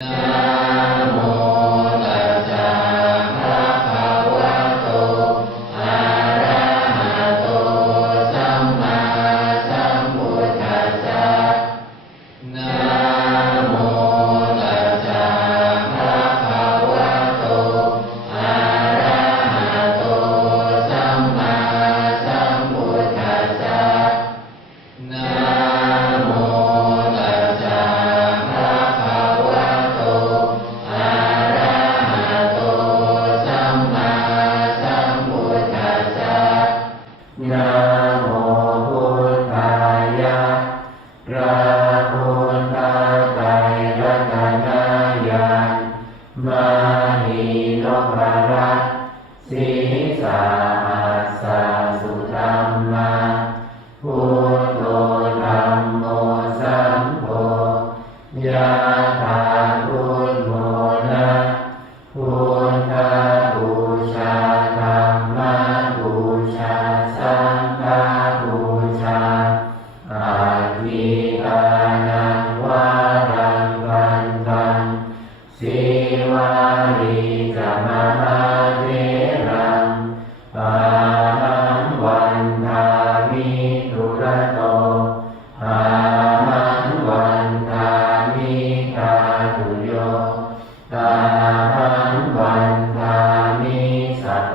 Yeah. Yeah.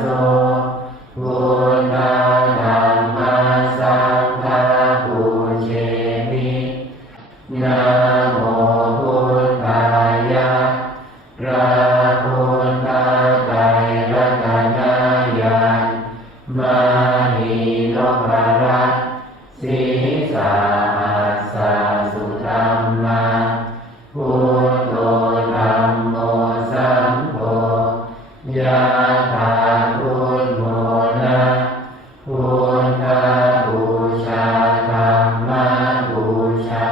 โสภูนานัมาสังาปูเชมินาโม บูชาธรรมบูชา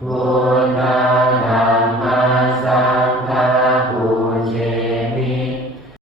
Lord.